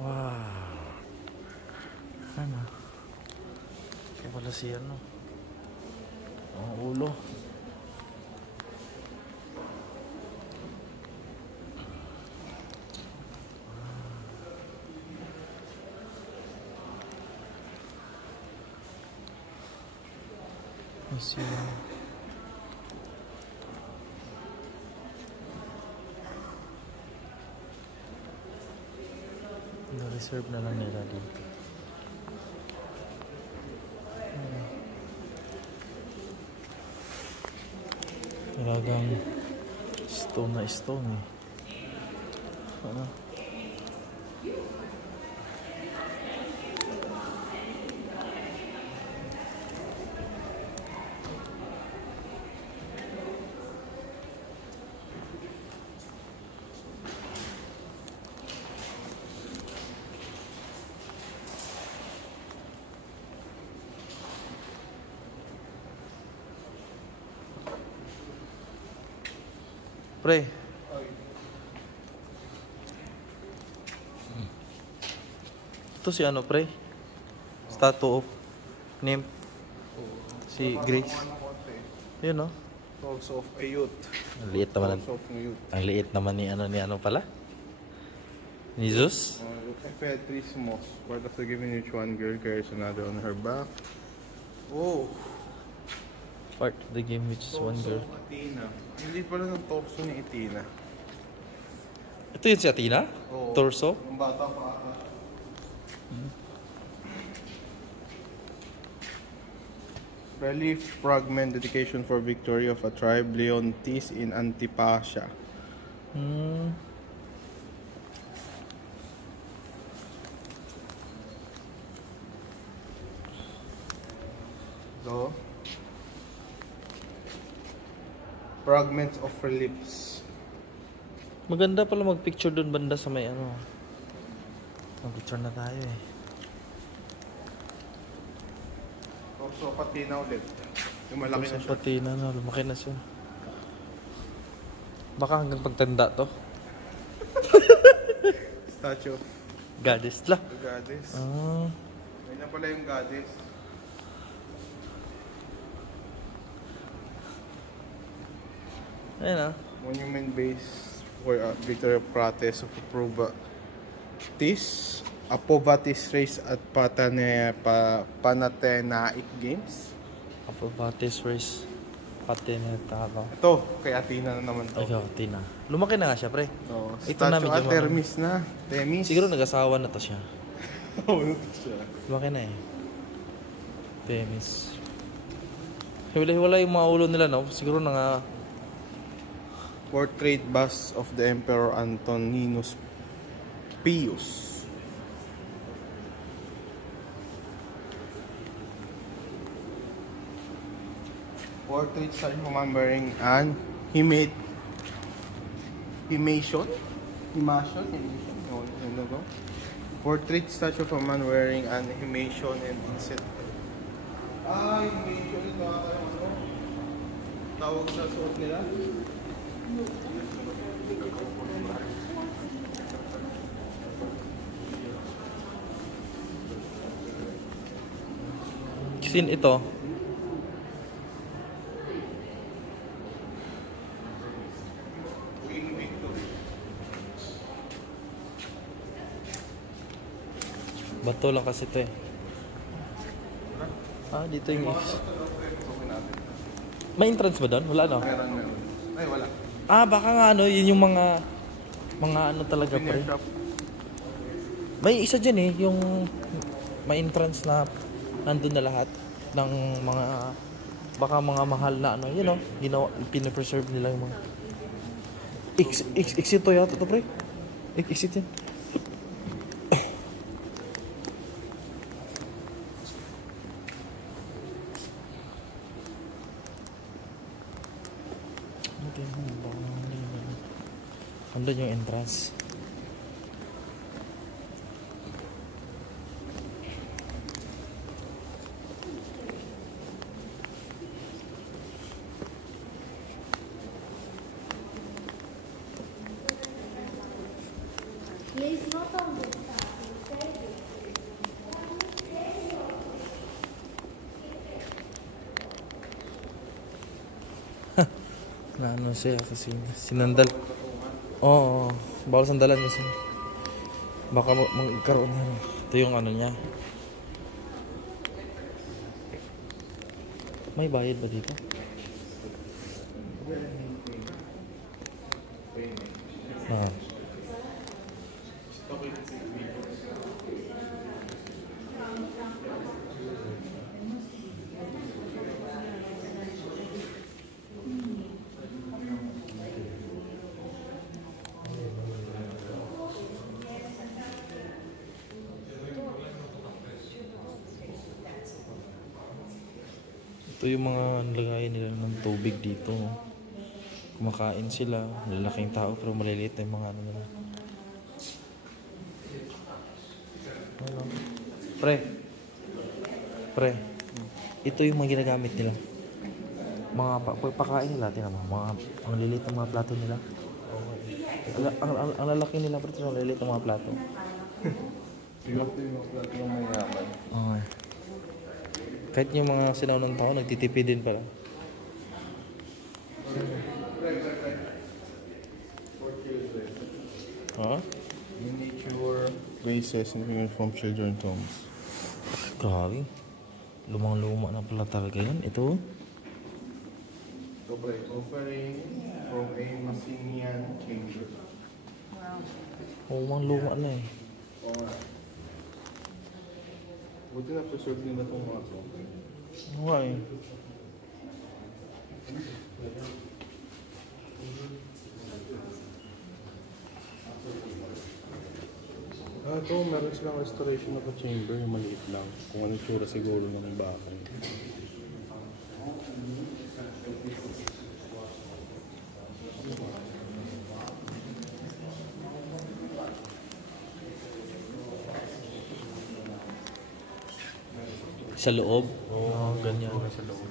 Wow. Ano? Ito pala si ano. Ang ulo. Let's see. Na-reserve na lang nila dito. Talagang stone na stone eh. Ano? Pre. Ito si ano pre? Statue of nymph. Si Grace. Yun no? Talks of a youth. Ang liit naman. Ang liit naman ni ano pala? Ni Zeus? If I had three smokes, part after giving each one girl carries another on her back. Oh! Part of the game which is one girl. Athena. Hindi pala ng torso ni Athena. Ito yun si Athena? Oo. Torso? Yung bata pa ata. Relief fragment dedication for victory of a tribe Leontis in Antipatia. So, fragments of reliefs. Maganda pala mag-picture dun banda sa may ano. Mag-picture na tayo eh. So, patina ulit. Yung malaki na siya. Patina na, lumaki na siya. Baka hanggang pagtanda to. Statue of Goddess la. the goddess. Ah. Ganyan pala yung goddess. Ayan ah. Monument base for Victoria Prates of Apovatis race at Panathinaik Games. Apovatis race. Patinetalo. Ito, kay Athena na naman to. Ikaw, Athena. Lumaki na nga siya, pre. Oh, Ito na medyo Themis na. Themis. Siguro nag-asawa na to siya. Oo, ito siya. Lumaki na eh. Themis. Hiwalay-hiwalay yung mga ulo nila, no? Siguro na nga... Portrait bust of the Emperor Antoninus Pius. Portrait style of a man wearing an himation? Portrait statue of a man wearing an himation and inset. Himation ito ata yung ano? Tawag sa suot nila? Scene ito. Bato lang kasi ito eh. Ah, dito yung... May entrance ba doon? Wala no? Meron. Ay, wala. Ah, baka nga ano, yun yung mga ano talaga pre. May isa dyan eh, yung may entrance na nandun na lahat ng mga baka mga mahal na ano, yun know, ginawa, pinapreserve nila yung mga exit to yata to pre. Exit yan. Andun yung entrance. Please not on this. Na ano siya kasi sinandal. Oo, bawal sandalan kasi. Baka magkaroon yan. Ito yung ano niya. May bayad ba dito? Ah. Ito yung mga lagayan nila ng tubig dito. Kumakain sila, lalaking tao pero maliliit na yung mga ano nila. Ano? Pre, ito yung mga ginagamit nila. Mga pagpakain nila, tinan mo, mga ang liliit ng mga plato nila. Ang lalaki nila pero ang liliit ng mga plato. Siguro ito yung mga plato ng mayaman. Okay. Kahit yung mga sinaunang tao, nagtitipid din pala. Ha? Miniature vases and from children's homes. Grabe. Lumang-luma na pala talaga yan. Ito. Ito pre, offering from a Massinian chamber. Lumang-luma na eh. Oo nga. Buti na preserve nila itong mga ito. Oo nga eh. Ito, meron silang restoration of a chamber, yung maliit lang. Kung ano tsura siguro ng bakal. Sa loob? Oo, ganyan. Sa loob.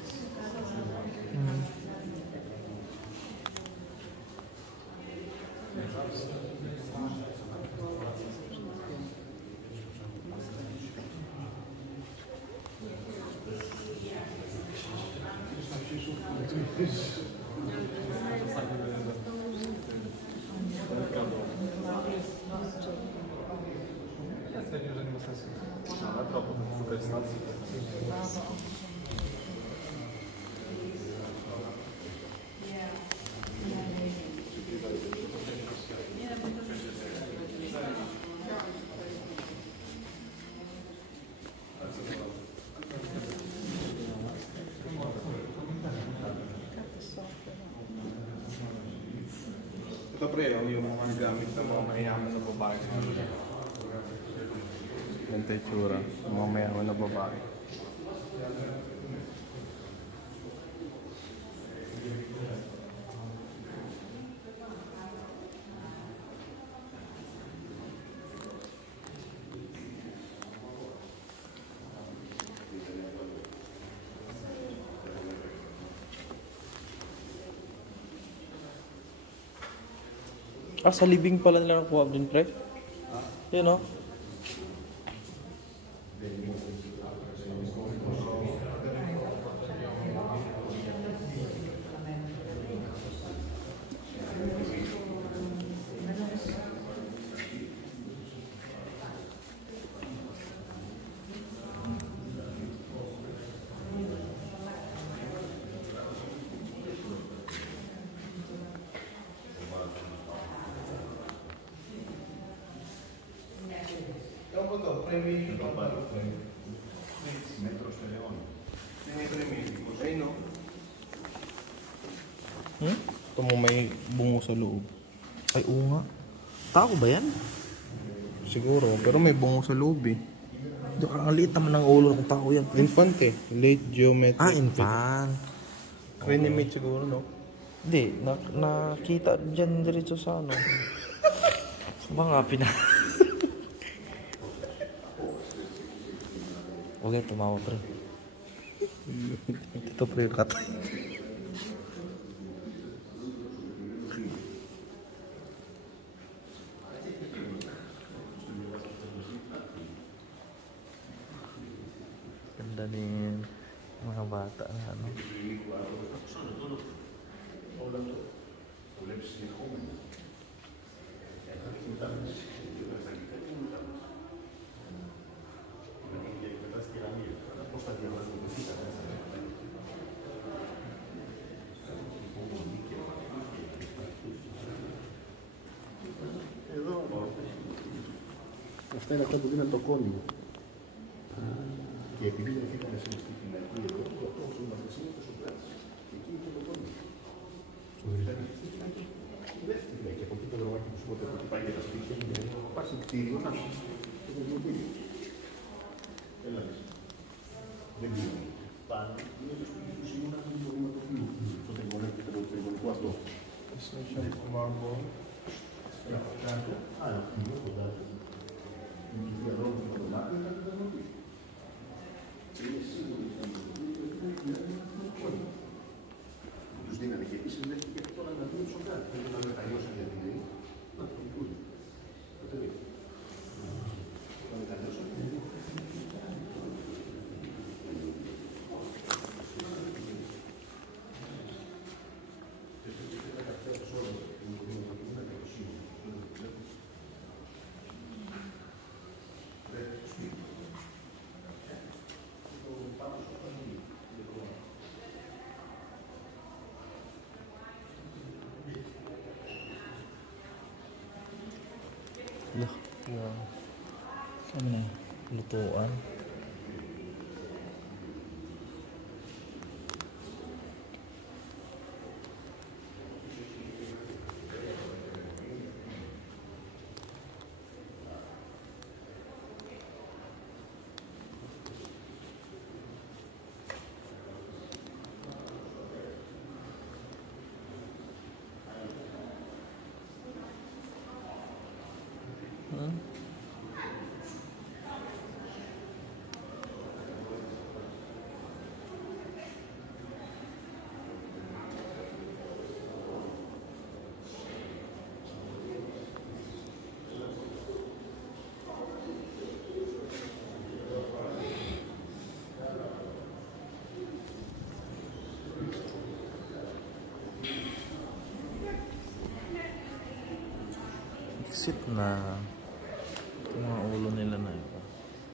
Ito pre, yung mga gamit ng mga mayaman na babae. Ganito yung tsura, yung mga mayaman na babae. Ah, sa living pala nila nakuha din, pre? Yan o. Ito mo may bungo sa loob. Ay, oo nga. Tao ba yan? Siguro, pero may bungo sa loob eh. Ang liit naman ng ulo ng tao yan. Infant eh. Late geometric. Ah, infant. Crenimate siguro, no? Hindi, nakita dyan diretso sa ano. Mga Huwag kayo tumawa, pre. Ito pre, katay. Ganda din mga bata na ano. Εδώ. Αυτά είναι αυτά που δίνει το κόνιο. Και επειδή βρεθήκαμε σε στη φυλακή εδώ, αυτό που είμαστε σήμερα στο πλάι. Εκεί είναι το κόνιο. Στο Βρυτάνιο στη φυλακή. Δεύτερη φυλακή. Από εκεί το δρομάκι που σου πω ότι πάει για τα σπίτια. Υπάρχει κτίριο. Και το βιβλίο. Έλα μέσα. Δεν πήγαινε. Πάνω είναι το σπίτι του Σιμώνα του Δημοτικού. Το τριγωνικό αυτό. Συνέχεια από μάρμο. Κάτω. Άρα, είναι κοντά του. Είναι η διαδρόμη του Παντονάκη, είναι κάτι δανεωτή. Είναι σίγουροι ότι τους δίνανε και επίσης δέχτηκε και τώρα να δίνουν σοκάτι. Δεν να μεταλλιώσαν για την ΔΕΗ. Να το πούν. Το τελείο. Να μεταλλιώσαν για την ΔΕΗ. Lah, wow. Ano na? Lutuan. Exit na.